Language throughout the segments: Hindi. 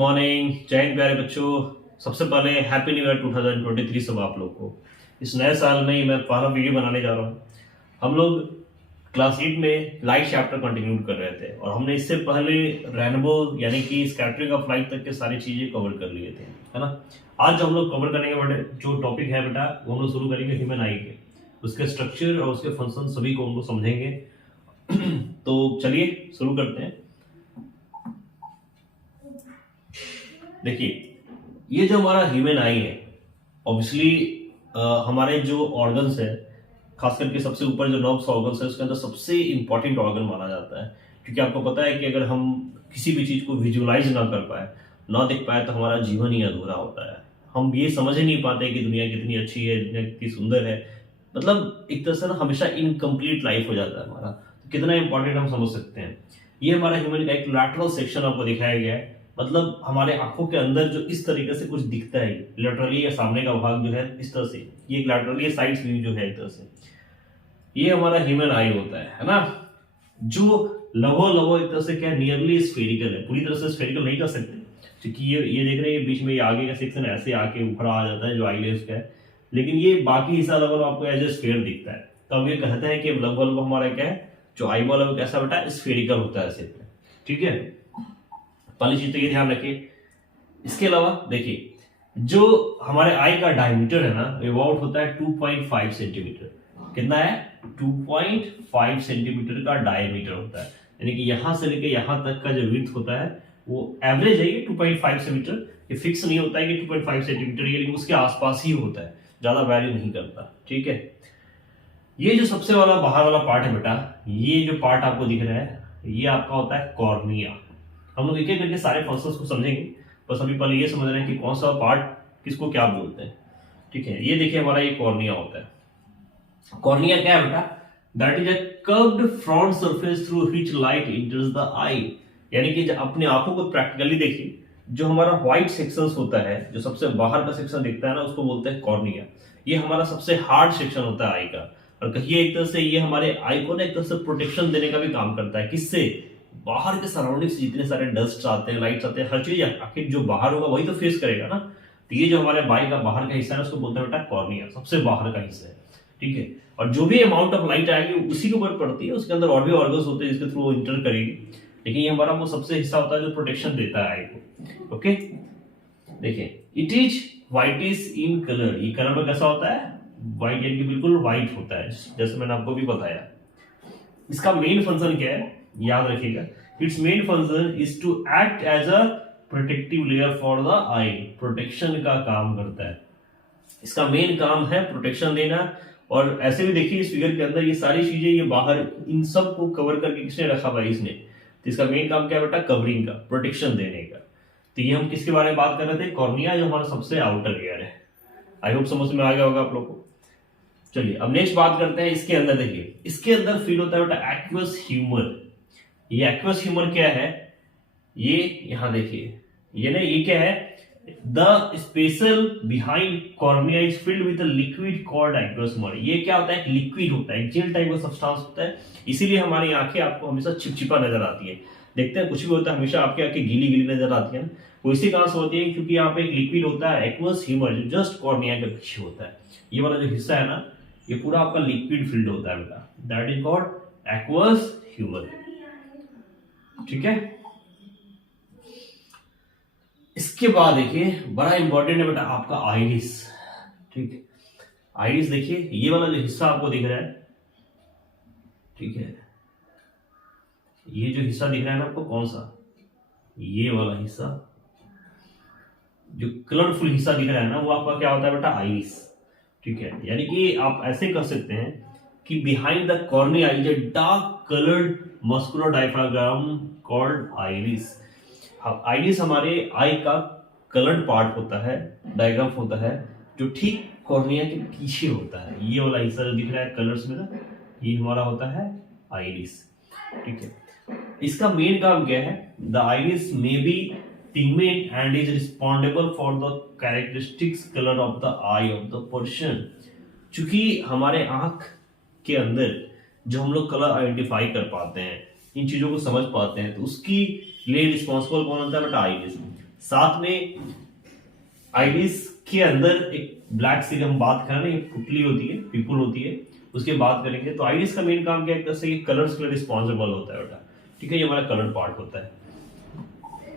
मॉर्निंग, जय हिंद प्यारे बच्चों। सबसे पहले हैप्पी न्यू ईयर 2023 सब आप लोग को। इस नए साल में ही मैं पहला वीडियो बनाने जा रहा हूँ। हम लोग क्लास 8 में लाइट चैप्टर कंटिन्यू कर रहे थे और हमने इससे पहले रेनबो यानी कि स्कैटरिंग ऑफ लाइट तक के सारी चीजें कवर कर लिए थे, है ना। आज जो हम लोग कवर करने के बड़े जो टॉपिक है बेटा, वो हम लोग शुरू करेंगे ह्यूमन आई के, उसके स्ट्रक्चर और उसके फंक्शन सभी को हम लोग समझेंगे। तो चलिए शुरू करते हैं। देखिए, ये जो हमारा ह्यूमन आई है, ऑब्वियसली हमारे जो ऑर्गन्स है, खास करके सबसे ऊपर जो नर्व्स ऑर्गन्स है, उसके अंदर सबसे इंपॉर्टेंट ऑर्गन माना जाता है। क्योंकि आपको पता है कि अगर हम किसी भी चीज को विजुअलाइज ना कर पाए, ना देख पाए, तो हमारा जीवन ही अधूरा होता है। हम ये समझ ही नहीं पाते कि दुनिया कितनी अच्छी है, दुनिया कितनी सुंदर है। मतलब एक तरह से ना हमेशा इनकम्प्लीट लाइफ हो जाता है हमारा। तो कितना इंपॉर्टेंट हम समझ सकते हैं। ये हमारा ह्यूमन का एक लैटरल सेक्शन आपको दिखाया गया है। मतलब हमारे आंखों के अंदर जो इस तरीके से कुछ दिखता है, लेटरली या सामने का भाग जो है इस तरह से, ये एक लैटरली साइड व्यू जो है एक तरह से, ये हमारा ह्यूमन आई होता है ना। जो लगभग एक तरह से क्या नियरली स्फेरिकल है, पूरी तरह से स्फेरिकल नहीं कर सकते, क्योंकि ये देख रहे हैं बीच में ये आगे का सेक्शन ऐसे आके उखड़ा आ जाता है जो आईलेस का है, लेकिन ये बाकी हिस्सा लगभग आपको एज ए स्फेयर दिखता है। तो हम ये कहते हैं कि लगभग हमारा क्या है, जो आई बॉल है वो कैसा बेटा स्फेरिकल होता है ऐसे। ठीक है, पहली चीज तो ये ध्यान रखिए। इसके अलावा देखिए, जो हमारे आई का डायमीटर है ना, अबाउट होता है 2.5 सेंटीमीटर। कितना है? 2.5 सेंटीमीटर का डायमीटर होता है। यानी कि यहां से लेके यहां तक का जो विड्थ होता है वो एवरेज है, ये 2.5 सेंटीमीटर। ये फिक्स नहीं होता है कि 2.5 सेंटीमीटर ये, लेकिन उसके आसपास ही होता है, ज्यादा वैरी नहीं करता। ठीक है, ये जो सबसे वाला बाहर वाला पार्ट है बेटा, ये जो पार्ट आपको दिख रहा है, ये आपका होता है कॉर्निया। हम लोग एक एक करके सारे फंक्शंस को समझेंगे, बस अभी पहले ये समझ रहे हैं कि कौन सा पार्ट किसको क्या बोलते हैं। ठीक है, ये देखिए हमारा ये कॉर्निया होता है। कॉर्निया क्या है बेटा? That is a curved front surface through which light enters the eye. यानी कि अपने आंखों को प्रैक्टिकली देखिए, जो हमारा व्हाइट सेक्शंस होता है, जो सबसे बाहर का सेक्शन दिखता है ना, उसको बोलते हैं कॉर्निया। ये हमारा सबसे हार्ड सेक्शन होता है आई का, और कहिए एक तरह से ये हमारे आई को ना एक तरह से प्रोटेक्शन देने का भी काम करता है। किससे? बाहर के सराउंडिंग से जितने सारे डस्ट आते हैं, लाइट्स आते हैं, हर चीज आखिर जो बाहर होगा वही तो फेस करेगा ना। तो ये जो हमारे बाई का बाहर का हिस्सा है उसको बोलते हैं बेटा कॉर्निया, सबसे बाहर का हिस्सा है। ठीक है, और जो भी अमाउंट ऑफ लाइट आएगी उसी के ऊपर पड़ती है, उसके अंदर और भी ऑर्गन्स होते हैं जिसके थ्रू वो इंटर करेगी, लेकिन ये हमारा वो सबसे हिस्सा होता है जो प्रोटेक्शन देता है आई को। ओके, देखिए, it is whitish in colour. ये कलर में कैसा होता है? व्हाइट, यानी कि बिल्कुल व्हाइट होता है, जैसे मैंने आपको भी बताया। इसका मेन फंक्शन क्या है याद रखिएगा। Its main function is to act as a protective layer for the eye. Protection का काम करता है, इसका मेन काम है प्रोटेक्शन देना। और ऐसे भी देखिए इस फिगर के अंदर ये सारी चीजें, ये बाहर इन सब को कवर करके किसने रखा हुआ है? इसने। तो इसका मेन काम क्या है बेटा? कवरिंग का, प्रोटेक्शन देने का। तो ये हम किसके बारे में बात कर रहे थे? कॉर्निया, जो हमारा सबसे आउटर लेयर है। आई होप समझ में आ गया होगा आप लोग को। चलिए अब नेक्स्ट बात करते हैं इसके अंदर। देखिए, इसके अंदर फील होता है बेटा एक्वस ह्यूमर। ये एक्वस ह्यूमर क्या है? ये यहां देखिए, ये ना, ये क्या है? The special behind cornea is filled with a liquid called aqueous humour. ये क्या होता है? एक लिक्विड होता है, एक जेल टाइप का सब्सटेंस होता है, इसीलिए हमारी आंखें आपको हमेशा चिपचिपा नजर आती है। देखते हैं कुछ भी होता है हमेशा आपकी आंखें गीली गीली नजर आती है ना, वो इसी कारण से होती है क्योंकि यहाँ पे एक लिक्विड होता है एक्वस ह्यूमर, जो जस्ट कॉर्निया के पीछे होता है। ये वाला जो हिस्सा है ना, ये पूरा आपका लिक्विड फील्ड होता है बेटा, that is called aqueous humour. ठीक है, इसके बाद देखिए बड़ा इंपॉर्टेंट है बेटा आपका आइरिस। ठीक है, आइरिस देखिए, ये वाला जो हिस्सा आपको दिख रहा है, ठीक है, ये जो हिस्सा दिख रहा है ना आपको, कौन सा? ये वाला हिस्सा, जो कलरफुल हिस्सा दिख रहा है ना, वो आपका क्या होता है बेटा? आइरिस। ठीक है, यानी कि आप ऐसे कर सकते हैं कि behind the cornea is a dark coloured muscular diaphragm called iris. Iris हमारे आई का कलर्ड पार्ट होता है, डायग्राम होता है, जो ठीक कॉर्निया के पीछे होता है। ये वाला हिस्सा जो दिख रहा है कलर्स में ना, ये हमारा होता है आइरिस। ठीक है, इसका मेन काम क्या है? The iris may be pigment and is responsible for the characteristics colour of the eye of the person. चूंकि हमारे आंख के अंदर जो हम लोग कलर आइडेंटिफाई कर पाते हैं, इन चीजों को समझ पाते हैं, तो उसकी लिए रिस्पॉन्सिबल कौन होता है बेटा? आइरिस। साथ में आइरिस के अंदर एक ब्लैक से हम बात करें ना, ये पुतली होती है, पीपुल होती है, उसकी बात करेंगे तो आइरिस का मेन काम क्या है, एक तरह से ये कलर्स के लिए रिस्पॉन्सिबल होता है बेटा, ठीक है, ये हमारा कलर पार्ट होता है,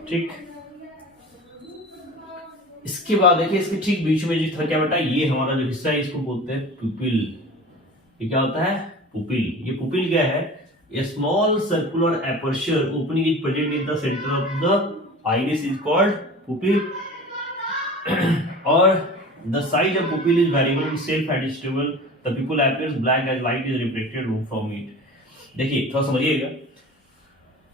ठीक। इसके बाद देखिए इसके ठीक बीच में जो था क्या बेटा, ये हमारा जो हिस्सा है इसको बोलते हैं पुपिल। ये क्या होता है, पुपिल। ये पुपिल क्या है, a small circular aperture opening is present in the centre of the iris is called pupil. और the size of pupil is variable, self adjustable, the pupil appears black as light is reflected from it. देखिए थोड़ा समझिएगा,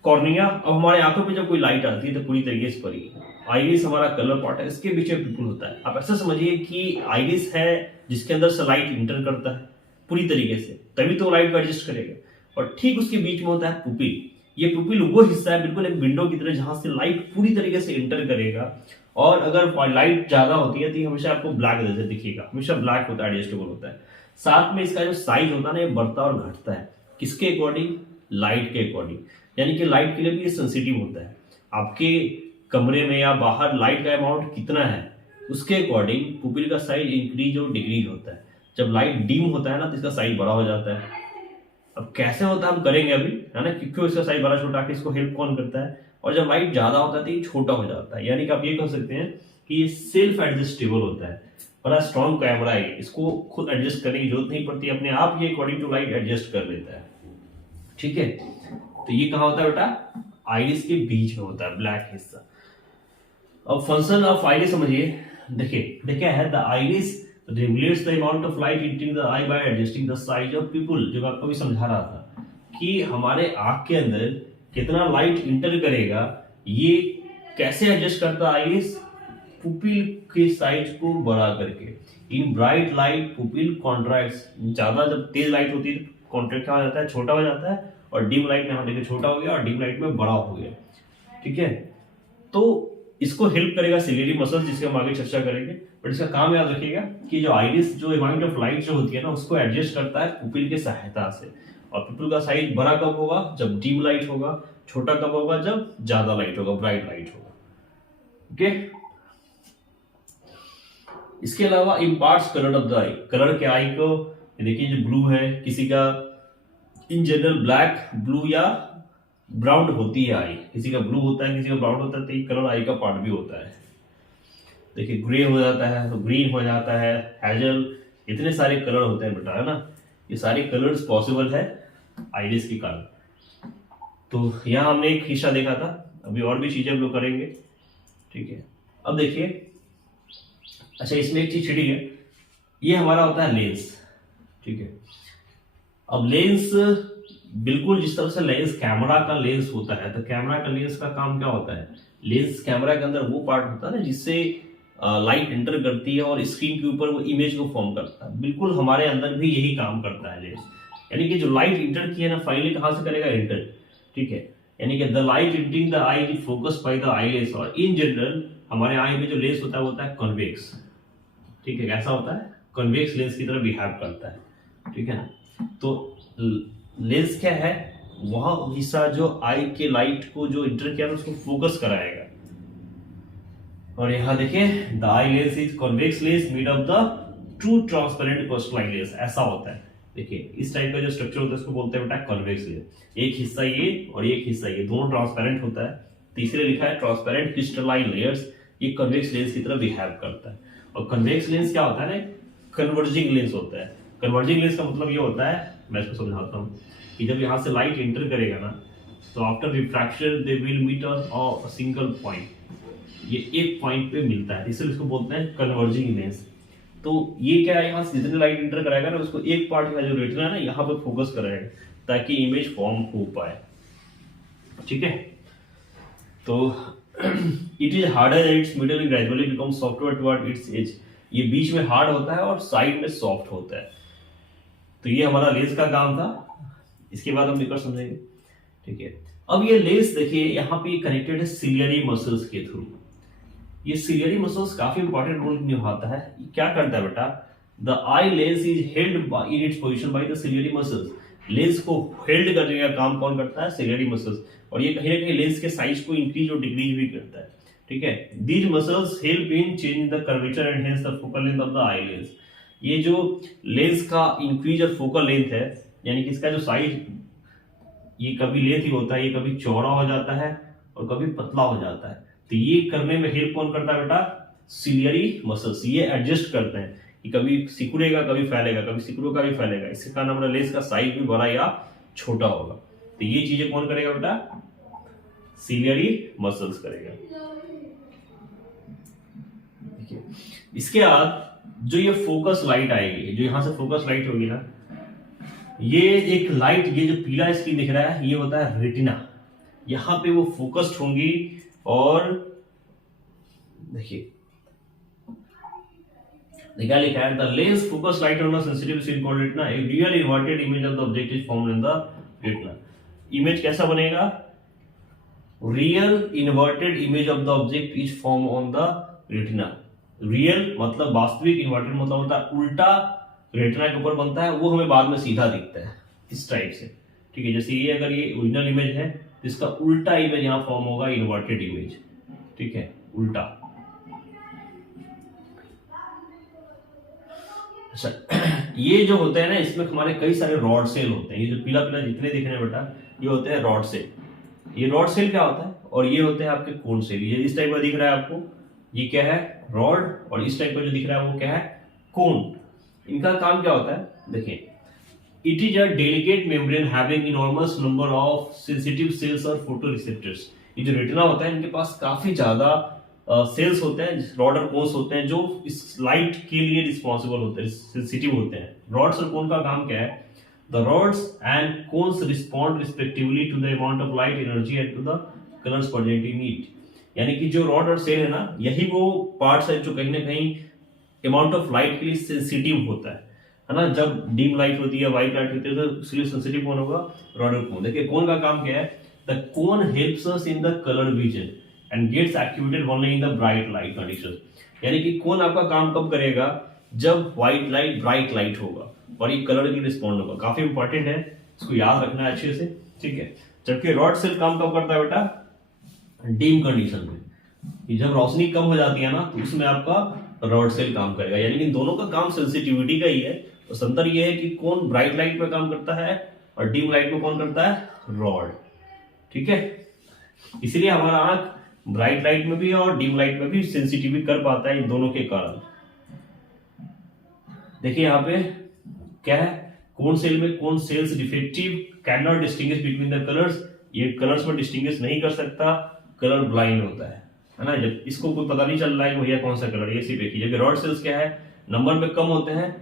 कॉर्निया, अब हमारे आंखों पे जब कोई लाइट आती है तो पूरी तरीके से पड़ी, आइरिस हमारा कलर पार्ट है, इसके पीछे पिपुल होता है। आप ऐसा समझिए कि आइरिस है जिसके अंदर से लाइट इंटर करता है पूरी तरीके से, तभी तो लाइट को एडजस्ट करेगा, और ठीक उसके बीच में होता है पुपिल। ये पुपिल वो हिस्सा है बिल्कुल एक विंडो की तरह जहां से लाइट पूरी तरीके से इंटर करेगा, और अगर लाइट ज्यादा होती है तो ये हमेशा आपको ब्लैक जैसे दिखेगा, हमेशा ब्लैक होता है, एडजस्टेबल होता है। साथ में इसका जो साइज होता है ना, ये बढ़ता और घटता है, किसके अकॉर्डिंग, लाइट के अकॉर्डिंग, यानी कि लाइट के लिए भी ये सेंसिटिव होता है। आपके कमरे में या बाहर लाइट का अमाउंट कितना है उसके अकॉर्डिंग पुपिल का साइज इंक्रीज और डिक्रीज होता है। जब लाइट डिम होता है ना तो इसका साइज बड़ा हो जाता है। अब कैसे होता है हम करेंगे अभी, है ना, क्यों इसका साइज बड़ा छोटा, कि इसको हेल्प कौन करता है, और जब लाइट ज्यादा होता है तो ये छोटा हो जाता है। यानी कि आप ये कह सकते हैं कि ये सेल्फ एडजस्टेबल होता है, बड़ा स्ट्रॉन्ग कैमरा है, इसको खुद एडजस्ट करने की जरूरत नहीं पड़ती, अपने आप ये अकॉर्डिंग टू लाइट एडजस्ट कर लेता है, ठीक है। तो ये कहाँ होता है बेटा, आइरिस के बीच में होता है ब्लैक हिस्सा। अब फंक्शन ऑफ आइरिस समझिए, देखिए क्या है, the iris regulates the amount of light entering the I bye adjusting the size of people. जो मैं आपको भी समझा रहा था कि हमारे आंख के अंदर कितना लाइट इंटर करेगा, ये कैसे एडजस्ट करता है आइरिस, पुपिल के साइज को बड़ा करके। इन ब्राइट लाइट पुपिल कॉन्ट्रैक्ट्स, ज्यादा जब तेज लाइट होती है तो कॉन्ट्रैक्ट क्या हो जाता है, छोटा हो जाता है, और डिम लाइट में यहाँ देखिए छोटा हो गया और डिम लाइट में बड़ा हो गया, ठीक है। तो इसको हेल्प करेगा सिलियरी मसल्स, जिसके हम आगे चर्चा करेंगे, बट इसका काम याद रखिएगा कि जो आइरिस जो अमाउंट ऑफ लाइट जो होती है ना उसको एडजस्ट करता है पुपिल के सहायता से। और पुपिल का साइज बड़ा कब होगा, जब डिम लाइट होगा, छोटा कब होगा, जब ज्यादा लाइट होगा, ब्राइट लाइट होगा, ओके। इसके अलावा imparts colour of the I, colour के आई को देखिए, जो ब्लू है, किसी का इन जनरल ब्लैक, ब्लू या ब्राउन होती है आई, किसी का ब्लू होता है, किसी का ब्राउन होता है, तो ये कलर आई का पार्ट भी होता है। देखिए ग्रे हो जाता है तो ग्रीन हो जाता है, हैजल, इतने सारे कलर होते हैं बेटा, है ना, ये सारे कलर्स पॉसिबल है आइरिस के कारण। तो यहाँ हमने एक हिस्सा देखा था, अभी और भी चीजें हम लोग करेंगे, ठीक है। अब देखिए, अच्छा इसमें एक चीज छिड़ी है, ये हमारा होता है लेंस, ठीक है। अब लेंस बिल्कुल जिस तरह से लेंस कैमरा का लेंस होता है, तो कैमरा का लेंस का काम क्या होता है, लेंस कैमरा के अंदर वो पार्ट होता है ना जिससे लाइट एंटर करती है और स्क्रीन के ऊपर वो इमेज को फॉर्म करता है। बिल्कुल हमारे अंदर भी यही काम करता है लेंस, यानी कि जो लाइट इंटर की है ना, फाइनली कहाँ से करेगा, इंटर, ठीक है। यानी कि the light entering the I is focused by the eyeless, और इन जनरल हमारे आई में जो लेंस होता है वो होता है कॉन्वेक्स, ठीक है। कैसा होता है, कॉन्वेक्स लेंस की तरह बिहेव करता है, ठीक है ना। तो लेंस क्या है, वहां हिस्सा जो आई के लाइट को जो इंटर किया उसको फोकस कराएगा। और यहां देखिए, the eye lens is convex lens made of the true transparent crystalline lens, ऐसा होता है। देखिए इस टाइप का जो स्ट्रक्चर होता है उसको बोलते हैं बेटा कॉन्वेक्स लेंस। एक हिस्सा ये और एक हिस्सा ये, दोनों ट्रांसपेरेंट होता है। तीसरे लिखा है ट्रांसपेरेंट क्रिस्टलाइन लेयर्स, ये कॉन्वेक्स लेंस की तरह बिहेव करता है। और कॉन्वेक्स लेंस क्या होता है ना, कन्वर्जिंग लेंस होता है। कन्वर्जिंग लेंस का मतलब ये होता है, मैं इसको समझाता हूँ, कि जब यहाँ से लाइट एंटर करेगा ना तो after refraction they will meet on a single point, ये एक पॉइंट पे मिलता है, इसलिए इसको बोलते हैं कन्वर्जिंग लेंस। तो ये क्या है, यहाँ से जितने लाइट एंटर कराएगा ना उसको एक पार्ट का जो रेटिना है ना यहाँ पे फोकस कराएगा ताकि इमेज फॉर्म हो पाए, ठीक है। तो it is harder at its middle and gradually become software toward its edge, ये बीच में हार्ड होता है और साइड में सॉफ्ट होता है। तो ये हमारा लेंस का काम था, इसके बाद हम निकल समझेंगे, ठीक है। अब ये लेंस देखिए यहाँ पे कनेक्टेड है सिलियरी मसल्स के थ्रू। ये सिलियरी मसल्स काफी इंपॉर्टेंट रोल निभाता है। क्या करता है बेटा, the eye lens is held in its position by the ciliary muscles, lens को हेल्ड करने का काम कौन करता है, सिलियरी मसल्स। और ये कहीं ना कहीं लेंस के साइज को इंक्रीज और डिक्रीज भी करता है, ठीक है। These muscles help in change the curvature and hence the focal length of the eye lens. ये जो लेंस का इंक्रीज और फोकल लेंथ है, यानी कि इसका जो साइज, ये कभी लेंथ ही होता है, ये कभी चौड़ा हो जाता है और कभी पतला हो जाता है। तो ये करने में हेल्प कौन करता है बेटा? Ciliary muscles. ये एडजस्ट करते हैं कि कभी सिकुड़ेगा, कभी फैलेगा, कभी सिकुड़ेगा, कभी फैलेगा। इसके कारण हमारा लेंस का साइज भी बड़ा या छोटा होगा। तो ये चीजें कौन करेगा बेटा? सिलियरी मसल्स करेगा। देखिए, इसके बाद जो ये फोकस लाइट आएगी, जो यहां से फोकस लाइट होगी ना, ये एक लाइट, ये जो पीला स्क्रीन दिख रहा है, ये होता है रेटिना। यहां पे वो फोकस्ड होंगी और देखिए क्या लिखा है? The lens focus light on the sensitive screen called retina. A real inverted image of the object is formed in the retina. Image कैसा बनेगा? Real inverted image of the object is form on the retina. Real मतलब वास्तविक, इन्वर्टेड मतलब होता है उल्टा, रेटिना के ऊपर बनता है, वो हमें बाद में सीधा दिखता है इस टाइप से। ठीक है, जैसे ये अगर ये ओरिजिनल इमेज है, इसका उल्टा इमेज यहाँ फॉर्म होगा, इन्वर्टेड इमेज। ठीक है, उल्टा। अच्छा, ये जो होते हैं ना, इसमें हमारे कई सारे रॉड सेल होते हैं। ये जो पीला पीला जितने दिख रहे हैं बेटा, ये होते हैं रॉड सेल। ये रॉड सेल क्या होता है? और ये होते हैं आपके कोन सेल। ये इस टाइप का दिख रहा है आपको, ये क्या है? रॉड। और इस टाइप का जो दिख रहा है वो क्या है? कोन। इनका काम क्या होता है? देखिए, it is a delicate membrane having enormous number of sensitive sales और फोटो रिसेप्टर्स। ये जो रेटिना होता है, इनके पास काफी ज्यादा सेल्स होते हैं, रॉड और कोन्स होते हैं, जो इस लाइट के लिए रिस्पॉन्सिबल होते हैं, सेंसिटिव होते हैं। रॉड्स और कोन का काम क्या है? The rods and cones respond respectively to the amount of light energy and to the colours present in it. यानी कि जो रॉड और सेल है ना, यही वो पार्ट्स है जो कहीं ना कहीं अमाउंट ऑफ लाइट के लिए सेंसिटिव होता है ना। जब डीम लाइट होती है, व्हाइट लाइट होती है, तो इसलिए सेंसिटिव कौन होगा? रॉड और कोन। देखिए, कोन का काम क्या है? The cone helps us in the colour vision and gets activated only in the bright light condition. यानी कि कोन आपका काम कब करेगा? जब व्हाइट लाइट, ब्राइट लाइट होगा और ये कलर के रिस्पॉन्ड होगा। काफी इंपॉर्टेंट है, इसको याद रखना है अच्छे से। ठीक है, जबकि रॉड सेल काम कब करता है बेटा? डीम कंडीशन में। जब रोशनी कम हो जाती है ना, तो उसमें आपका रॉड सेल काम करेगा। यानी कि दोनों का काम सेंसिटिविटी का ही है। तो अंतर ये है कि कौन ब्राइट लाइट में काम करता है और डीम लाइट में कौन करता है? रॉड। ठीक है, इसलिए हमारा आंख ब्राइट लाइट में भी और डीम लाइट में भी सेंसिटिव कर पाता है, इन दोनों के कारण। देखिए यहाँ पे क्या है? कोन सेल में cone cells defective can not distinguish between the colours. ये कलर्स में डिस्टिंग्विश नहीं कर सकता, कलर ब्लाइंड होता है ना। जब इसको कोई पता नहीं चल रहा है कि भैया कौन सा कलर, ये सिर्फ एक ही। जबकि रॉड सेल्स क्या है? नंबर में कम होते हैं,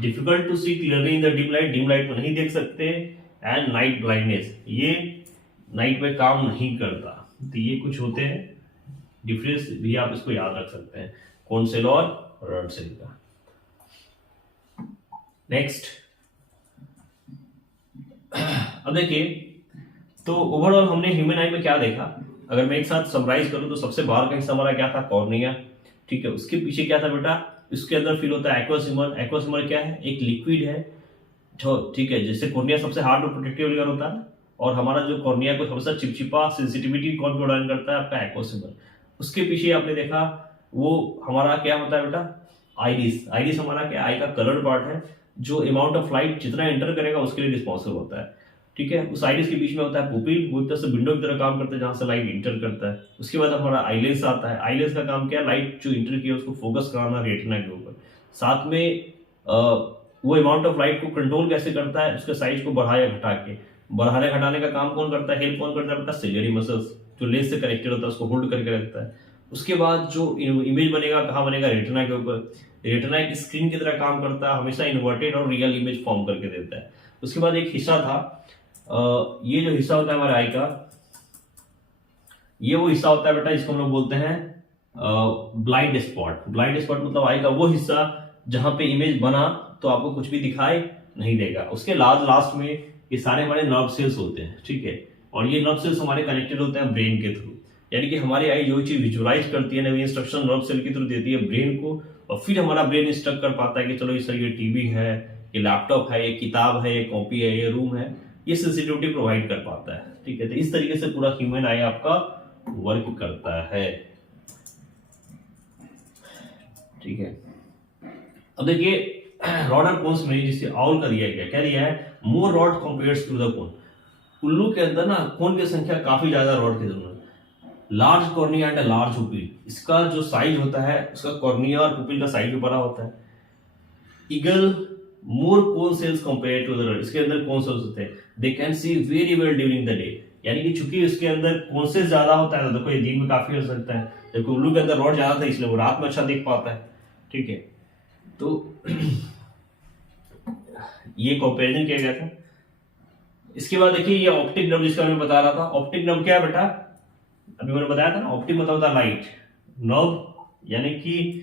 difficult to see clearly in the dim light, dim light में नहीं देख सकते, एंड नाइट ब्लाइंडनेस, ये नाइट में काम नहीं करता। तो ये कुछ होते हैं डिफरेंस, भी आप इसको याद रख सकते हैं, कोन सेल और रॉड सेल का। नेक्स्ट, अब देखिए, तो ओवरऑल हमने ह्यूमन आई में क्या देखा? अगर मैं एक साथ समराइज करूं तो सबसे बाहर का हिस्सा हमारा क्या था? कॉर्निया। ठीक है, उसके पीछे क्या था बेटा? उसके अंदर फील होता है एक्वासिमर। एक्वासिमर क्या है? एक लिक्विड है। ठीक है, जैसे कॉर्निया सबसे हार्ड और प्रोटेक्टिव लेयर होता है, और हमारा जो कॉर्निया को थोड़ा सा चिपचिपा सेंसिटिविटी कौन प्रदान करता है? आपका एक्वासिमर। उसके पीछे आपने देखा वो हमारा क्या होता है बेटा? आइरिस। आइरिस हमारा क्या? आई का कलर पार्ट है, जो अमाउंट ऑफ लाइट जितना एंटर करेगा उसके लिए रिस्पॉन्सिबल होता है। ठीक है, उस आइरिस के बीच में होता है पुपिल, वो एक तरह से विंडो की तरह काम करता है, जहां से लाइट इंटर करता है। उसके बाद हमारा आईलेंस आता है। आईलेंस का काम क्या है? लाइट जो इंटर की है उसको फोकस कराना रेटिना के ऊपर। साथ में वो अमाउंट ऑफ लाइट को कंट्रोल कैसे करता है? उसके साइज को बढ़ा या घटा के। बढ़ाने घटाने का काम कौन करता है? हेल्प कौन करता है बेटा? सिलियरी मसल्स, जो लेंस से कनेक्टेड होता है उसको होल्ड करके रखता है। उसके बाद जो इमेज बनेगा, कहाँ बनेगा? रेटिना के ऊपर। रेटिना एक स्क्रीन की तरह काम करता है, हमेशा इन्वर्टेड और रियल इमेज फॉर्म करके देता है। उसके बाद एक हिस्सा था, ये जो हिस्सा होता है हमारे आई का, ये वो हिस्सा होता है बेटा जिसको हम लोग बोलते हैं ब्लाइंड स्पॉट। ब्लाइंड स्पॉट मतलब आई का वो हिस्सा जहां पे इमेज बना तो आपको कुछ भी दिखाई नहीं देगा। उसके लास्ट में ये सारे हमारे नर्व सेल्स होते हैं। ठीक है, और ये नर्व सेल्स हमारे कनेक्टेड होते हैं ब्रेन के थ्रू। यानी कि हमारी आई जो चीज विजुअलाइज करती है ना, ये इंस्ट्रक्शन नर्व सेल के थ्रू देती है ब्रेन को, और फिर हमारा ब्रेन इंस्ट्रक्ट कर पाता है कि चलो सर ये टीवी है, ये लैपटॉप है, ये किताब है, ये कॉपी है, ये रूम है। ये सेंसिटिविटी प्रोवाइड कर पाता है। ठीक है, तो इस तरीके से पूरा ह्यूमन आई आपका वर्क करता है। ठीक है। अब देखिए रॉड और कोन्स में जिसे आउल का दिया गया, क्या दिया है, more rod compares to the cone. उल्लू के अंदर ना कोन की संख्या काफी ज्यादा, रॉड की जरूरत। Large cornea and large pupil, इसका जो साइज होता है उसका कॉर्निया और पुपिल का साइज भी बड़ा होता है। Eagle more cone cells compare to the rod, इसके अंदर कोन सेल्स होते हैं। They can see very well during the day, यानी कि चूंकि इसके अंदर कोन सेल्स ज्यादा होता है तो देखो ये दिन में काफी हो सकता है, जबकि उल्लू के अंदर रॉड ज्यादा था इसलिए वो रात में अच्छा देख पाता है। ठीक है, तो ये कंपेरिजन किया गया था। इसके बाद देखिए ये ऑप्टिक नर्व जिसका मैं बता रहा था, ऑप्टिक नर्व क्या है बेटा, अभी मैंने बताया था ना, ऑप्टिक मतलब होता है लाइट, नर्व यानी कि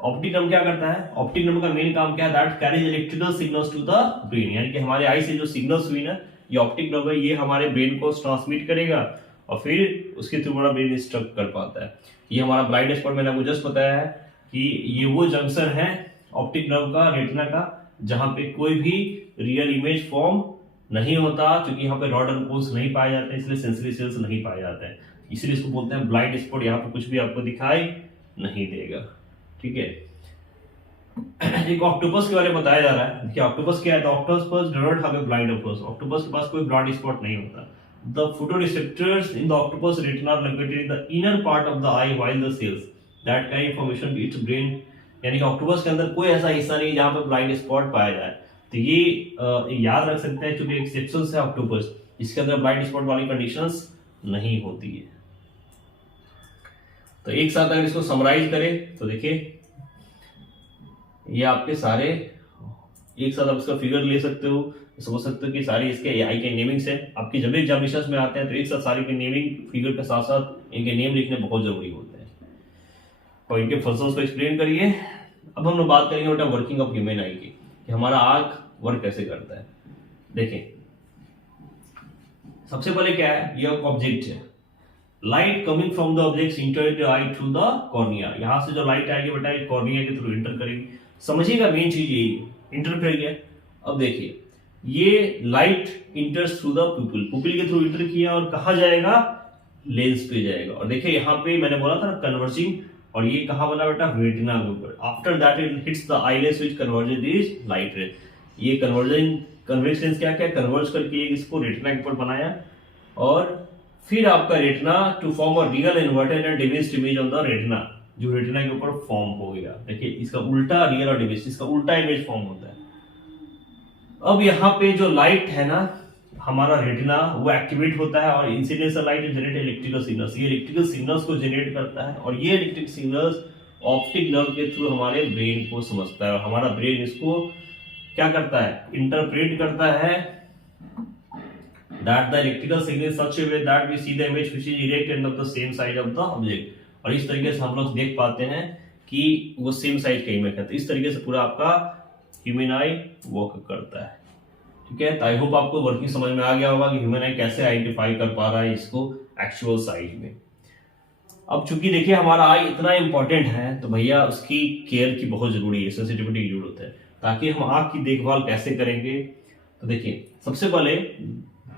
ऑप्टिक नर्व क्या करता है, ऑप्टिक नर्व का मेन काम क्या है, that carries electrical signals to the brain, यानी कि हमारे आई से जो सिग्नल्स हुई ना, ये ऑप्टिक नर्व है, ये हमारे ब्रेन को ट्रांसमिट करेगा और फिर उसके थ्रू हमारा ब्रेन इंस्ट्रक्ट कर पाता है। ये हमारा ब्लाइंड स्पॉट मैंने आपको जस्ट बताया है कि ये वो जंक्शन है ऑप्टिक नर्व का, रेटिना का, जहां पे कोई भी रियल इमेज फॉर्म नहीं होता, क्योंकि यहाँ पे रॉड एंड कोन्स नहीं पाए जाते हैं, इसलिए सेंसरी सेल्स नहीं पाए जाते हैं, इसलिए इसको बोलते हैं ब्लाइंड स्पॉट। यहाँ पे कुछ भी आपको दिखाई नहीं देगा। ठीक है, एक ऑक्टोपस के बारे में बताया जा रहा है कि ऑक्टोपस क्या है, तो octopus do not have a blind spot, octopus के पास कोई ब्लाइंड स्पॉट नहीं होता। The photoreceptors in the octopus retina are located in the inner part of the eye while the cells that carry information to its brain, यानी कि ऑक्टोपस के अंदर कोई ऐसा हिस्सा नहीं जहां पर ब्लाइंड स्पॉट पाया जाए। तो ये याद रख सकते हैं, क्योंकि एक्सेप्शन है ऑक्टोपस, इसके अंदर ब्लाइंड स्पॉट वाली कंडीशंस नहीं होती है। तो एक साथ अगर इसको समराइज करें तो देखिए ये आपके सारे एक साथ आप इसका फिगर ले सकते हो, समझ सकते हो कि सारी इसके आई के नेमिंग्स है। आपकी जब एग्जामिनेशन में आते हैं तो एक साथ सारे के नेमिंग फिगर के साथ साथ इनके नेम लिखने बहुत जरूरी होते हैं और इनके फंक्शंस को एक्सप्लेन करिए। अब हम लोग बात करेंगे बेटा वर्किंग ऑफ ह्यूमन आई की, कि हमारा आंख वर्क कैसे करता है। देखें सबसे पहले क्या है, ये ऑब्जेक्ट है, light coming from the object inter I through the cornea, यहां से जो लाइट आएगी बेटा ये कॉर्निया के थ्रू इंटर करेगी। समझिएगा मेन चीज यही इंटर कर गया। अब देखिए ये light इंटर्स through the pupil, pupil के थ्रू इंटर किया और कहा जाएगा, लेंस पे जाएगा। और देखिए यहाँ पे मैंने बोला था ना कन्वर्जिंग, और ये कहाँ बना बेटा, रेटिना के ऊपर। After that it hits the eyeless which converges this light रे, ये कन्वर्जिंग कन्वेक्स लेंस क्या क्या कन्वर्ज करके इसको रेटिना के ऊपर बनाया, और फिर आपका retina to form a real inverted and devised image on the retina, जो रेटिना के ऊपर फॉर्म हो गया। देखिए इसका उल्टा रियल और डिविस्ड, इसका उल्टा इमेज फॉर्म होता है। अब यहाँ पे जो लाइट है ना हमारा रेटिना, वो एक्टिवेट होता है और incidence light generate electrical signals, ये इलेक्ट्रिकल सिग्नल्स को जनरेट करता है, और ये इलेक्ट्रिक सिग्नल्स ऑप्टिक नर्व के थ्रू हमारे ब्रेन को समझता है, और हमारा ब्रेन इसको क्या करता है, इंटरप्रेट करता है, that the electrical signal is such a way that we see the image which is erect and of the same size of the object, और इस तरीके से हम लोग देख पाते हैं कि वो सेम साइज का इमेज है। तो इस तरीके से पूरा आपका ह्यूमन आई वर्क करता है। ठीक है, तो आई होप आपको वर्किंग समझ में आ गया होगा कि ह्यूमन आई कैसे आइडेंटिफाई कर पा रहा है इसको एक्चुअल साइज में। अब चूंकि देखिए हमारा आई इतना इंपॉर्टेंट है तो भैया उसकी केयर की बहुत जरूरी है, सेंसिटिविटी की जरूरत है, ताकि हम आंख की देखभाल कैसे करेंगे। तो देखिए सबसे पहले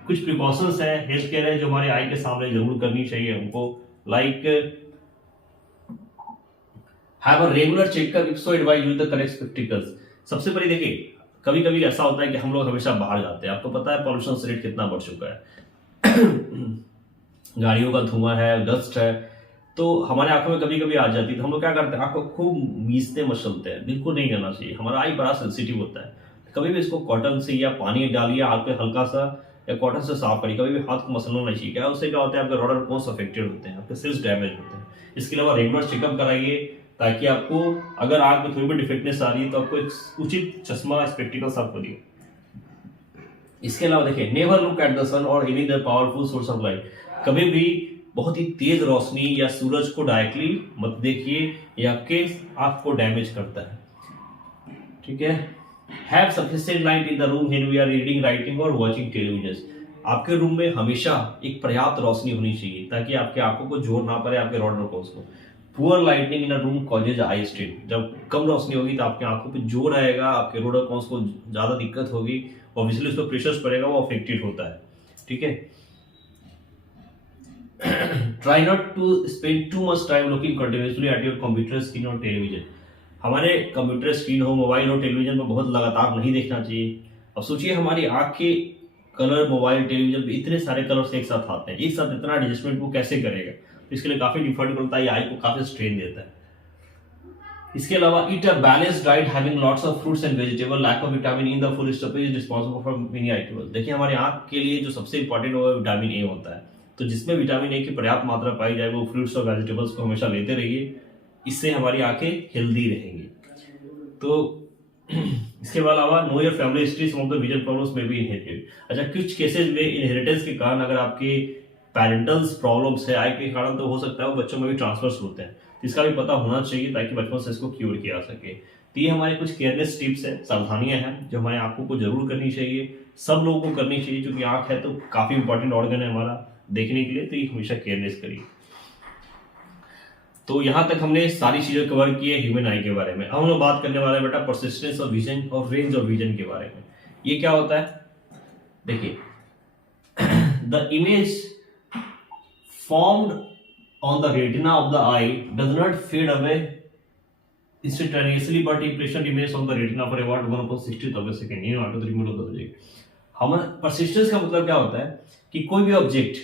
कुछ प्रिकॉशंस है, हेल्थ केयर है जो हमारे आई के सामने जरूर करनी चाहिए हमको, like have a regular checkup if so advise use the correct spectacles. सबसे पहले देखिए कभी कभी ऐसा होता है कि हम लोग हमेशा बाहर जाते हैं, आपको पता है पॉल्यूशन रेट कितना बढ़ चुका है गाड़ियों का धुआं है, डस्ट है, तो हमारे आंखों में कभी कभी आ जाती है, तो हम लोग क्या करते हैं, आंखों को खूब मीचते मसलते हैं, बिल्कुल नहीं करना चाहिए। हमारा आई बड़ा सेंसिटिव होता है, कभी भी इसको कॉटन से या पानी डालिए हाथ पे हल्का सा, या कॉटन से साफ करिए, कभी भी हाथ को मसलना नहीं चाहिए। क्या उससे क्या होता है, आपके रॉड और कोन्स अफेक्टेड होते हैं, आपके सेल्स डैमेज होते हैं। इसके अलावा रेगुलर चेकअप कराइए, ताकि आपको अगर आंख में थोड़ी भी डिफेक्टनेस आ रही है तो आपको एक उचित चश्मा स्पेक्टिकल्स आपको दिए। इसके अलावा देखिए नेवर लुक एट द सन और any other powerful source of light, कभी भी बहुत ही तेज रोशनी या सूरज को डायरेक्टली मत देखिए, ये आपके आंख को डैमेज करता है। ठीक है, have sufficient light in the room when we are reading, writing और वाचिंग टेलीविजन। आपके रूम में हमेशा एक पर्याप्त रोशनी होनी चाहिए ताकि आपके आंखों को जोर ना पड़े, आपके रॉड और कोन्स को। पुअर लाइटनिंग इन अ रूम कॉजेज आई स्ट्रेन, जब कम रोशनी होगी तो आपकी आंखों पे जोर आएगा, आपके रॉड और कोन्स को ज्यादा दिक्कत होगी, ऑब्वियसली उस पर प्रेशर पड़ेगा, वो अफेक्टेड होता है। ठीक है, try not to spend too much time looking continuously at your computer screen और टेलीविजन। हमारे कंप्यूटर स्क्रीन हो, मोबाइल हो, टेलीविजन पर बहुत लगातार नहीं देखना चाहिए। अब सोचिए हमारी आँख के कलर, मोबाइल, टेलीविजन पे इतने सारे कलर्स एक साथ आते हैं, एक साथ इतना एडजस्टमेंट वो कैसे करेगा? तो इसके लिए काफ़ी डिफिकल्ट होता है, आई को काफ़ी स्ट्रेन देता है। इसके अलावा eat a balanced diet having lots of fruits and vegetable, lack of vitamin in the food stoppage is responsible for many eye trouble. देखिए हमारे आँख के लिए जो सबसे इंपॉर्टेंट होगा विटामिन ए होता है, तो जिसमें विटामिन ए की पर्याप्त मात्रा पाई जाए वो फ्रूट्स और वेजिटेबल्स को हमेशा लेते रहिए, इससे हमारी आंखें हेल्दी रहेंगी। तो इसके अलावा know your family history, some of the vision problems may be inherited. अच्छा, कुछ केसेस में इनहेरिटेंस के कारण अगर आपके पेरेंटल्स प्रॉब्लम्स है आई के कारण, तो हो सकता है वो बच्चों में भी ट्रांसफर्स होते हैं, तो इसका भी पता होना चाहिए ताकि बचपन से इसको क्योर किया जा सके। तो ये हमारे कुछ केयरलेस टिप्स है, सावधानियां हैं जो हमारे आंखों को जरूर करनी चाहिए, सब लोगों को करनी चाहिए, क्योंकि आंख है तो काफी इंपॉर्टेंट ऑर्गन है हमारा देखने के लिए, तो ये हमेशा केयरलेस करिए। तो यहां तक हमने सारी चीजें कवर की है ह्यूमन आई के बारे में। अब हम लोग बात करने वाले हैं बेटा परसिस्टेंस ऑफ विजन और रेंज ऑफ विजन के बारे में। ये क्या होता है? देखिए, the image formed on the retina of the eye does not fade away instantaneously, but impression remains on the retina for about 1/60th of a second in order to remove the object। हम persistence का मतलब क्या होता है कि कोई भी ऑब्जेक्ट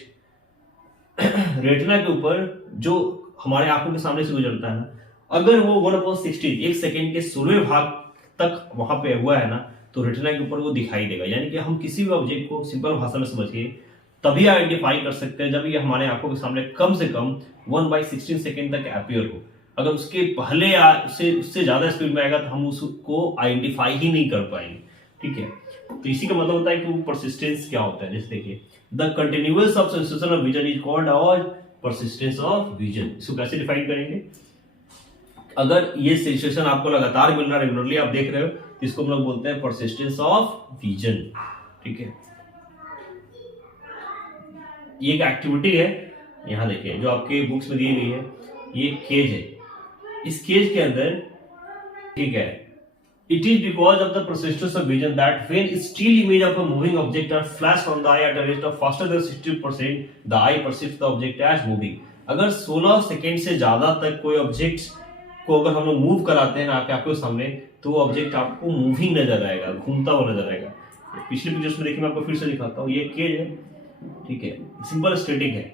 रेटिना के ऊपर जो हमारे आंखों के सामने से गुजरता है ना, अगर वो 1/60 एक सेकेंड के 16वें भाग तक वहां पे हुआ है ना, तो रेटिना के ऊपर वो दिखाई देगा। यानी कि हम किसी भी ऑब्जेक्ट को सिंपल भाषा में समझिए तभी आइडेंटिफाई कर सकते हैं जब ये हमारे आंखों के सामने कम से कम 1/16 सेकेंड तक अपीयर हो। अगर उसके पहले या उससे ज्यादा स्पीड में आएगा तो हम उसको आइडेंटिफाई ही नहीं कर पाएंगे। ठीक है, तो इसी का मतलब होता है कि वो परसिस्टेंस क्या होता है। जैसे देखिए, the continuous of sensation of vision is called और परसिस्टेंस ऑफ विजन। इसको कैसे डिफाइन करेंगे? अगर ये सेंसेशन आपको लगातार मिल रहा है, रेगुलरली आप देख रहे हो, तो इसको हम लोग बोलते हैं परसिस्टेंस ऑफ विजन। ठीक है, ये एक एक्टिविटी है, यहां देखिए जो आपके बुक्स में दी गई है, ये केज है, इस केज के अंदर, ठीक है, it is because of the persistence of vision that when still image of a moving object are flash on the eye at a rate of faster than 60%, the eye perceives the object as moving. अगर 16 सेकेंड से ज्यादा तक कोई ऑब्जेक्ट को अगर हम लोग मूव कराते हैं आपके आंखों के सामने, तो वो ऑब्जेक्ट आपको मूविंग नजर आएगा, घूमता हुआ नजर आएगा। पिछले पिक्चर्स में देखिए, मैं आपको फिर से दिखाता हूँ, ये केज है, ठीक है, सिंपल स्टैटिक है,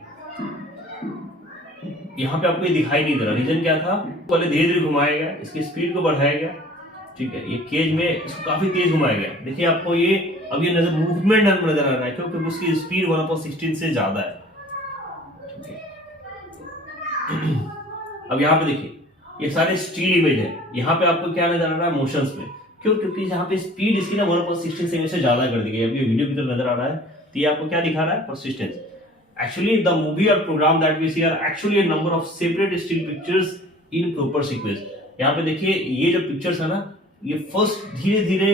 यहाँ पे आपको ये दिखाई नहीं दे रहा। रीजन क्या था? पहले धीरे धीरे घुमाया गया, इसकी स्पीड को बढ़ाया गया, ठीक है, ये केज में इसको काफी तेज घुमाया गया। देखिए आपको ये अब ये नजर मूवमेंट नजर आ रहा है, क्योंकि उसकी स्पीड 1/16 से ज्यादा है। ठीक है, अब यहाँ पे देखिए, ये सारे स्टिल इमेज है, यहाँ पे आपको क्या नजर आ रहा है? मोशंस में। क्यों? क्योंकि यहाँ पे स्पीड इसकी ना 1/16 सेकंड से ज्यादा कर दी गई है। अभी वीडियो की तरफ नजर आ रहा है, तो ये आपको क्या दिखा रहा है? Persistence. Actually, the movie or program that we see are actually a number of separate still pictures in proper sequence। यहाँ पे देखिए, ये जो पिक्चर्स है ना, ये फर्स्ट धीरे धीरे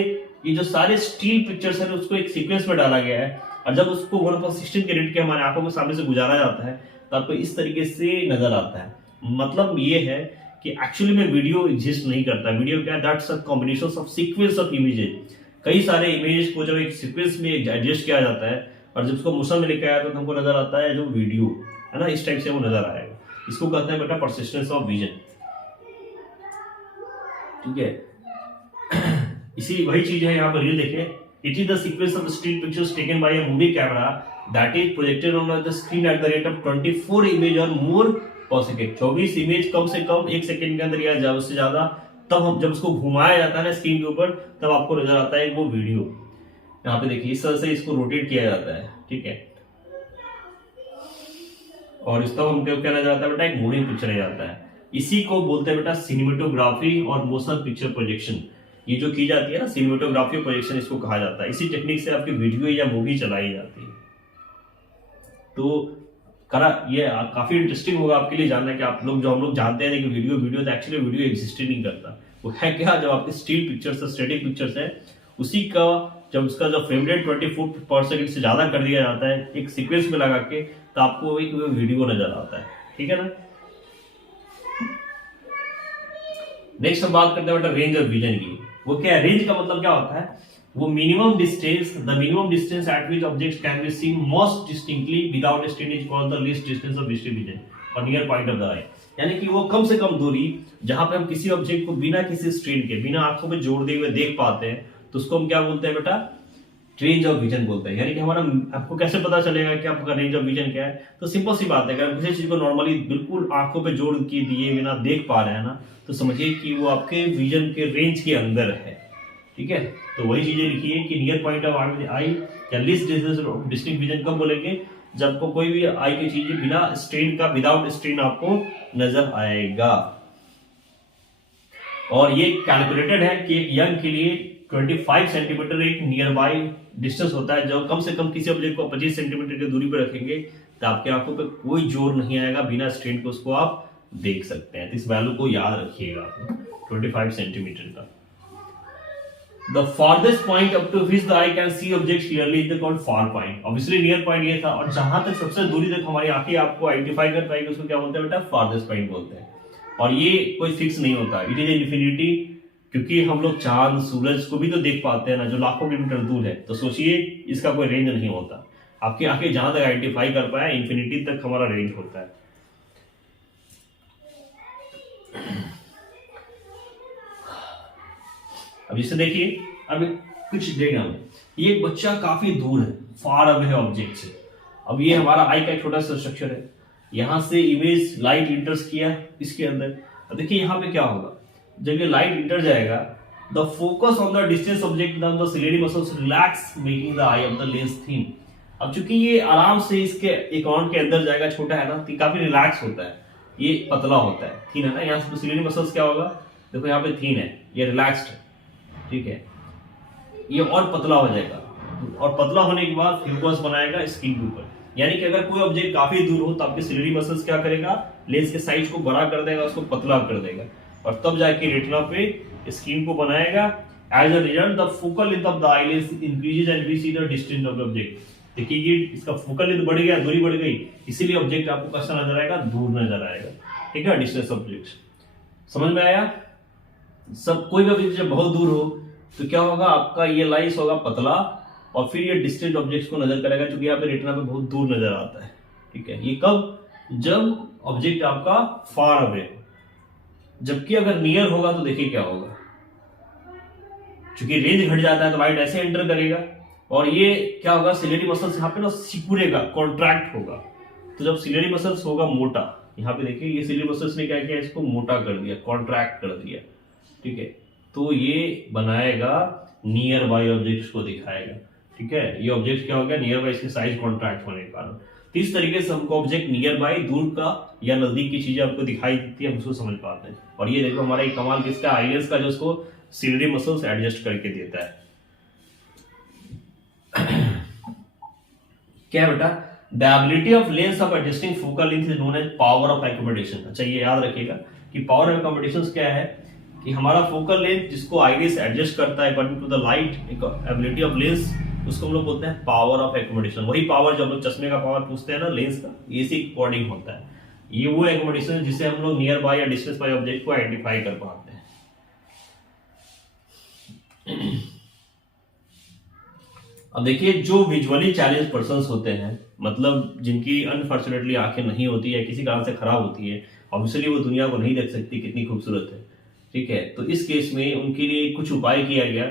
ये जो सारे स्टील पिक्चर्स है उसको एक सीक्वेंस में डाला गया है, और जब उसको 1/16 के रेट के हमारे आंखों के सामने से गुजारा जाता है तो आपको इस तरीके से नजर आता है। मतलब ये है कि एक्चुअली में वीडियो एग्जिस्ट नहीं करता। वीडियो क्या है? That's a combination of sequence of images. कई सारे इमेजेस को जब एक सीक्वेंस में एडजस्ट किया जाता है और जब उसको मोशन में लेकर आया तो हमको नजर आता है जो वीडियो है ना, इस टाइप से वो नजर आएगा। इसको कहते हैं बेटा परसिस्टेंस ऑफ विजन। ठीक है, इसी वही चीज है यहाँ पर, ये देखें, it is the sequence of still pictures taken by a movie camera that is projected on the screen at the rate of 24 image और मोर पर सेकेंड। 24 इमेज कम से कम एक सेकेंड के अंदर या उससे ज्यादा, तब हम जब उसको घुमाया जाता है ना स्क्रीन के ऊपर, तब आपको नजर आता है वो वीडियो। यहाँ पे देखिए, इस तरह से इसको रोटेट किया जाता है, ठीक है, और इसको हमको क्या नजर आता है बेटा? एक मूविंग पिक्चर आ जाता है। इसी को बोलते हैं बेटा सिनेमेटोग्राफी और मोशन पिक्चर प्रोजेक्शन। ये जो की जाती है ना, सिनेमेटोग्राफी प्रोजेक्शन इसको कहा जाता है। इसी टेक्निक से आपकी वीडियो या मूवी चलाई जाती है। तो करा ये काफी इंटरेस्टिंग होगा आपके लिए जानना कि आप लोग जो हम लोग जानते हैं कि वीडियो तो एक्चुअली वीडियो एग्जिस्ट नहीं करता। वो है क्या? जब आपके स्टिल पिक्चर्स है, स्टैटिक पिक्चर्स है, उसी का जब उसका जो फ्रेम रेट 24 पर सेकंड से ज्यादा कर दिया जाता है एक सीक्वेंस में लगा के, तो आपको एक वीडियो नजर आता है। ठीक है ना। नेक्स्ट हम बात करते हैं बेटा रेंज ऑफ विजन की। वो क्या है? रेंज का मतलब क्या होता है? वो the minimum distance eight which object can be seen most distinctly without strain is called the least distance of distribution और near point of the eye. यानी कि वो कम से कम दूरी जहां पे हम किसी ऑब्जेक्ट को बिना किसी स्ट्रेन के, बिना आंखों पे जोड़ते हुए देख पाते हैं, तो उसको हम क्या बोलते हैं बेटा? रेंज ऑफ विजन बोलते हैं। यानी कि हमारा, आपको कैसे पता चलेगा कि आपका रेंज ऑफ विजन क्या है? तो सिंपल सी बात है, अगर हम किसी चीज को नॉर्मली बिल्कुल आंखों पे जोड़ के दिए बिना देख पा रहे हैं ना, तो समझिए कि वो आपके विजन के रेंज के अंदर है। ठीक है, तो वही चीजें लिखिए कि नियर पॉइंट ऑफ आई या least distance of distinct vision कब बोलेंगे? जब आपको कोई भी आई की चीज बिना स्ट्रेन का, विदाउट स्ट्रेन आपको नजर आएगा। और ये कैलकुलेटेड है कि एक यंग के लिए 25 सेंटीमीटर एक नियर बाई डिस्टेंस होता है। जब कम से कम किसी ऑब्जेक्ट को 25 सेंटीमीटर की दूरी पर रखेंगे तो आपके आंखों पे कोई जोर नहीं आएगा, बिना स्ट्रेन को उसको आप देख सकते हैं। तो इस वैल्यू को याद रखिएगा, 25 सेंटीमीटर का। The farthest point up to which the eye can see objects clearly is called far point. Obviously near point ये था, और जहां तक सबसे दूरी तक हमारी आंखें आपको आइडेंटिफाई कर पाएगी उसको क्या बोलते हैं बेटा? farthest point बोलते हैं। और ये कोई फिक्स नहीं होता, इट इज इन्फिनिटी, क्योंकि हम लोग चांद सूरज को भी तो देख पाते हैं ना, जो लाखों किलोमीटर दूर है। तो सोचिए इसका कोई रेंज नहीं होता। आपकी आंखें जहां तक आइडेंटिफाई कर पाए, इन्फिनिटी तक हमारा रेंज होता है। अब इसे देखिए, अब कुछ देगा हमें, ये एक बच्चा काफी दूर है, फार अवे है ऑब्जेक्ट से। अब ये हमारा आई का एक छोटा सा स्ट्रक्चर है, यहां से इमेज लाइट इंटर्स किया इसके अंदर। अब देखिए यहाँ पे क्या होगा, जब ये लाइट इंटर जाएगा, the focus on the distance object the ciliary muscles relax making the eye of the lens thin. अब चूंकि ये आराम से इसके अकाउंट के अंदर जाएगा, छोटा है ना, तो काफी रिलैक्स होता है, ये पतला होता है, थीन है ना। यहाँ से सिलेरी मसल्स क्या होगा, देखो यहाँ पे थीन है, ये रिलैक्स्ड है, ठीक है, ये और पतला हो जाएगा, और पतला होने के बाद फ्यूकस बनाएगा स्किन के ऊपर। यानी कि अगर कोई ऑब्जेक्ट काफी दूर हो तो आपके सिलेरी मसल्स क्या करेगा, लेंस के साइज को बड़ा कर देगा, उसको पतला कर देगा, और तब जाके रेटिना पे स्किन को बनाएगा। As a result the focal length of the eyelids increases and we see the distance of the object. देखिए ये इसका फोकल लेंथ बढ़ गया, दूरी बढ़ गई, इसीलिए ऑब्जेक्ट आपको कैसा नजर आएगा, दूर नजर आएगा। ठीक है, डिस्टेंस ऑब्जेक्ट समझ में आया? सब कोई भी ऑब्जेक्ट जब बहुत दूर हो तो क्या होगा, आपका ये लाइस होगा पतला, और फिर ये डिस्टेंट ऑब्जेक्ट्स को नजर करेगा, क्योंकि यहाँ पे रेटिना पे बहुत दूर नजर आता है। ठीक है, ये कब, जब ऑब्जेक्ट आपका फार अवे। जबकि अगर नियर होगा तो देखिए क्या होगा, क्योंकि रेंज घट जाता है तो लाइट ऐसे एंटर करेगा, और ये क्या होगा, सिलेरी मसल्स यहाँ पे ना सिकुड़ेगा, कॉन्ट्रैक्ट होगा। तो जब सिलेरी मसल्स होगा मोटा, यहाँ पे देखिए ये सिलेरी मसल्स ने क्या किया, इसको मोटा कर दिया, कॉन्ट्रैक्ट कर दिया। ठीक है, तो ये बनाएगा नियर बाई ऑब्जेक्ट्स को दिखाएगा। ठीक है, ये ऑब्जेक्ट क्या हो गया, नियर बाई, इसके साइज कॉन्ट्रैक्ट होने के कारण। तो इस तरीके से हमको ऑब्जेक्ट नियर बाई, दूर का या नजदीक की चीजें हमको दिखाई देती है, हम उसको समझ पाते हैं। और ये देखो हमारा एक कमाल किसका, आईलेंस का, जो उसको सिलेरी मसल्स एडजस्ट करके देता है। क्या है बेटा, the ability of lens of adjusting focal length is known as power of accommodation. अच्छा, ये याद रखिएगा कि पावर ऑफ एकोमोडेशन क्या है, कि हमारा फोकल लेंथ जिसको आईरिस एडजस्ट करता है according to the light ability of lens, उसको हम लोग बोलते हैं पावर ऑफ एकोमोडेशन। वही पावर जो हम लोग चश्मे का पावर पूछते हैं ना लेंस का, इसी अकॉर्डिंग होता है। ये वो एकोमोडेशन है जिससे हम लोग नियर बाय या डिस्टेंस बाय ऑब्जेक्ट को आइडेंटिफाई कर पाते हैं। अब देखिए, जो विजुअली चैलेंज पर्संस होते हैं, मतलब जिनकी अनफॉर्चुनेटली आंखें नहीं होती है, किसी कारण से खराब होती है, ऑब्वियसली वो दुनिया को नहीं देख सकती कितनी खूबसूरत है। ठीक है, तो इस केस में उनके लिए कुछ उपाय किया गया।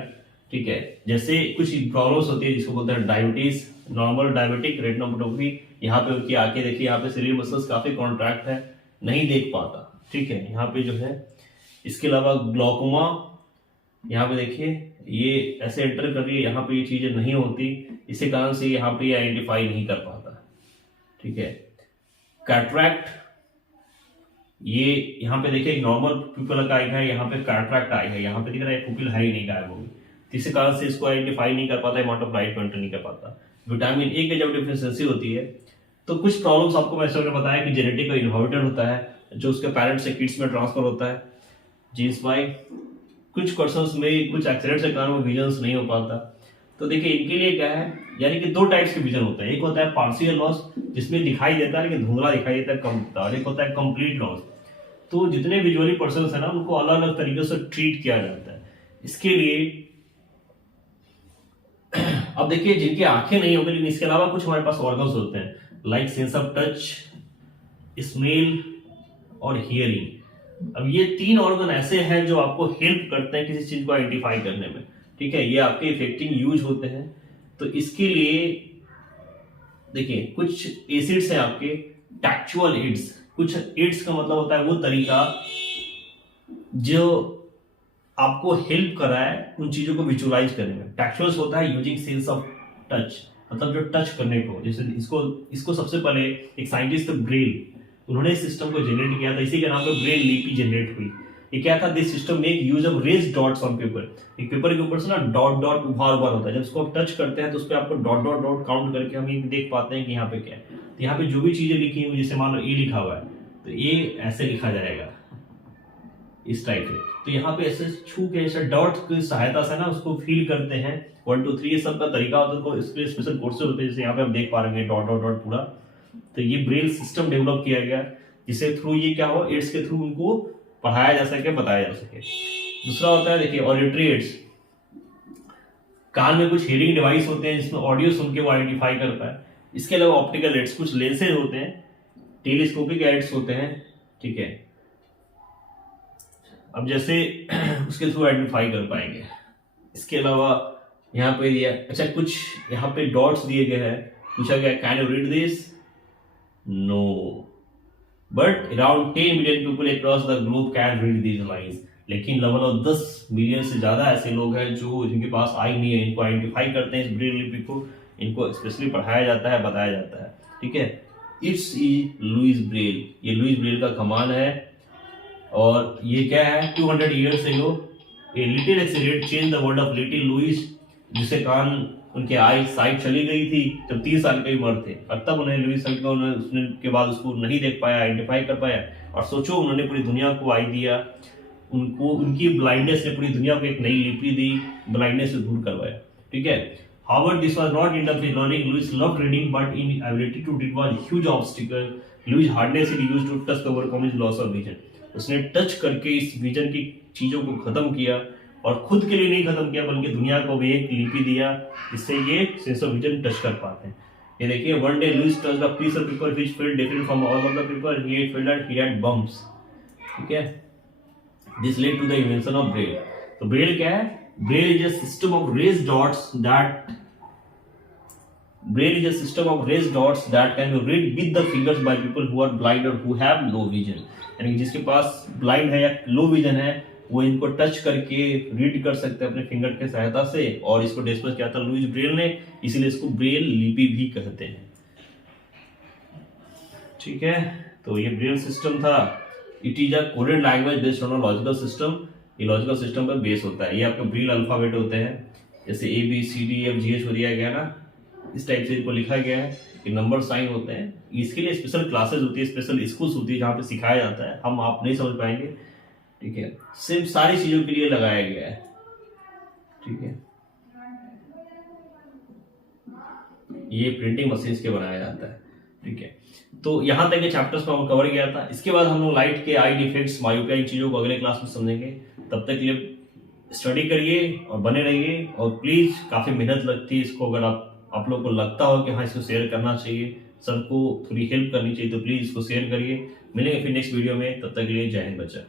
ठीक है, जैसे कुछ प्रॉब्लम्स होती है जिसको बोलते हैं डायबिटीज, नॉर्मल डायबिटिक रेटिनोपैथी। यहाँ पे उनकी आंखें देखिए, यहाँ पे सिलेरी मसल्स काफी कॉन्ट्रैक्ट है, नहीं देख पाता। ठीक है, यहाँ पे जो है, इसके अलावा ग्लॉकोमा, यहाँ पे देखिए ये ऐसे एंटर कर रही है, यहाँ पे ये चीजें नहीं होती, इसी कारण से यहाँ पे आइडेंटिफाई नहीं कर पाता। ठीक है, कैटरैक्ट, ये यहाँ पे देखिए नॉर्मल पीपल का आई है, यहाँ पे कैटरैक्ट आई है, यहाँ पे दिख रहा है पुपिल है ही नहीं, गायब होगी, इसी कारण से इसको आइडेंटिफाई नहीं कर पाता, अमाउंट ऑफ लाइट कंट्रोल नहीं कर पाता। विटामिन ए की जब डिफिशियंसी होती है तो कुछ प्रॉब्लम्स आपको वैसे मैंने बताया कि जेनेटिक का इनहेरिटेड होता है, जो उसके पेरेंट्स से किड्स में ट्रांसफर होता है जीन्स बाय। कुछ पर्सन्स में कुछ एक्सीडेंट के कारण विजन नहीं हो पाता। तो देखिए इनके लिए क्या है, यानी कि दो टाइप्स के विजन होते हैं, एक होता है पार्शियल लॉस जिसमें दिखाई देता है लेकिन धुंधला दिखाई देता है कम होता है, और एक होता है कंप्लीट लॉस। तो जितने विजुअली पर्सन्स है ना, उनको अलग अलग तरीके से ट्रीट किया जाता है। इसके लिए अब देखिए जिनकी आंखें नहीं होगी लेकिन इसके अलावा कुछ हमारे पास ऑर्गन्स होते हैं, like sense of touch, smell और हियरिंग। अब ये 3 ऑर्गन ऐसे हैं जो आपको हेल्प करते हैं किसी चीज को आइडेंटिफाई करने में, ठीक है। ये आपके इफेक्टिंग यूज होते हैं। तो इसके लिए देखिए कुछ एसिड्स हैं आपके टैक्चुअल एड्स। कुछ एड्स का मतलब होता है वो तरीका जो आपको हेल्प कराए उन चीजों को विजुअलाइज करने में। टैक्चुअल्स होता है यूजिंग सेंस ऑफ टच, मतलब जो टच करने को, जैसे इसको सबसे पहले एक साइंटिस्ट ब्रेल, उन्होंने इस सिस्टम को जनरेट किया था, इसी के नाम पे ब्रेल लिपि जनरेट हुई। ये क्या था, this system make use of raised dots on paper. एक पेपर के ऊपर से ना डॉट डॉट उभार उभार होता है, जब उसको आप टच करते हैं तो उस पर आपको डॉट डॉट डॉट काउंट करके हम ये देख पाते हैं कि यहाँ पे क्या है। तो यहाँ पे जो भी चीजें लिखी हुई, जैसे मान लो ए लिखा हुआ है तो ये ऐसे लिखा जाएगा इस टाइप से। तो यहाँ पे ऐसे छू के ऐसे डॉट की सहायता से ना उसको फील करते हैं। 1 2 3 ये सब का तरीका होता है, इसके स्पेशल कोर्सेज होते हैं, जैसे यहाँ पे आप देख पा रहे हैं डॉट डॉट डॉट पूरा। तो ये ब्रेल सिस्टम डेवलप किया गया जिससे थ्रू ये क्या हो, एड्स के थ्रू उनको पढ़ाया जा सके, बताया जा सके। दूसरा होता है देखिए ऑडिटरी एड्स। कान में कुछ हियरिंग डिवाइस होते हैं जिसमें ऑडियो सुन के वो आइडेंटिफाई करता है। इसके अलावा ऑप्टिकल एड्स, कुछ लेंसेज होते हैं, टेलीस्कोपिक एड्स होते हैं, ठीक है। अब जैसे उसके थ्रू आइडेंटिफाई कर पाएंगे। इसके अलावा यहाँ पे दिया, अच्छा कुछ यहाँ पे डॉट्स दिए गए हैं, पूछा गया can you read this, no, but around 10 million people across the globe can read these lines. लेकिन लगभग 10 मिलियन से ज्यादा ऐसे लोग हैं जो जिनके पास आई नहीं है, इनको आइडेंटिफाई करते हैं इस ब्रेल लिपि को, इनको स्पेशली पढ़ाया जाता है, बताया जाता है, ठीक है। इट्स लुइस ब्रेल, ये लुइस ब्रेल का कमान है। और ये क्या है, 200 years ago a little accident change the world of little Louis, जिससे कान उनके आई साइट चली गई थी जब 3 साल के उम्र थे, और तब उन्हें लुइस के बाद उसको नहीं देख पाया, आइडेंटिफाई कर पाया। और सोचो उन्होंने पूरी दुनिया को आई दिया, उनको उनकी ब्लाइंडनेस ने पूरी दुनिया को एक नई लिपि दी, ब्लाइंडनेस से दूर करवाया, ठीक है। However, this was not enough in learning. Lewis loved reading, but inability to read was a huge obstacle. Lewis hardness he used to touch to overcome his loss of vision. उसने टच करके इस विजन की चीजों को खत्म किया, और खुद के लिए नहीं खत्म किया बल्कि दुनिया को भी एक लिपि दिया जिससे ये सेंस ऑफ विजन टच कर पाते हैं। ये देखिए, one day Louis touch the piece of paper which felt different from all of the paper, he felt that he had bumps, ठीक है। This led to the invention of Braille. तो ब्रेल क्या है, Braille is a system of raised dots that Braille is a system of raised dots that can be read with the fingers by people who are blind or who have low vision. यानी कि जिसके पास ब्लाइंड है या लो विजन है वो इनको टच करके रीड कर सकते हैं अपने फिंगर के सहायता से। और इसको डिस्कस किया था लुइस ब्रेल ने, इसीलिए इसको ब्रेल लिपि भी कहते हैं, ठीक है। तो ये ब्रेल सिस्टम था। It is a coded language based on a logical system. ये लॉजिकल सिस्टम पर बेस होता है। ये आपके ब्रेल अल्फाबेट होते हैं, जैसे ABCDEFGH हो दिया गया ना, इस टाइप से इनको लिखा गया है। ये नंबर साइन होते हैं। इसके लिए स्पेशल क्लासेस होती है, स्पेशल स्कूल्स होती है जहाँ पे सिखाया जाता है, हम आप नहीं समझ पाएंगे, ठीक है। सिर्फ सारी चीजों के लिए लगाया गया है, ठीक है। ये प्रिंटिंग मशीन के बनाया जाता है, ठीक है। तो यहाँ तक के चैप्टर्स पर हम कवर किया था। इसके बाद हम लोग लाइट के आई डिफेक्ट्स, मायोपिया, इन चीजों को अगले क्लास में समझेंगे। तब तक के लिए स्टडी करिए और बने रहिए। और प्लीज, काफी मेहनत लगती है इसको, अगर आप लोग को लगता हो कि हाँ इसको शेयर करना चाहिए, सबको थोड़ी हेल्प करनी चाहिए, तो प्लीज इसको शेयर करिए। मिलेंगे फिर नेक्स्ट वीडियो में, तब तक के लिए जय हिंद बच्चा।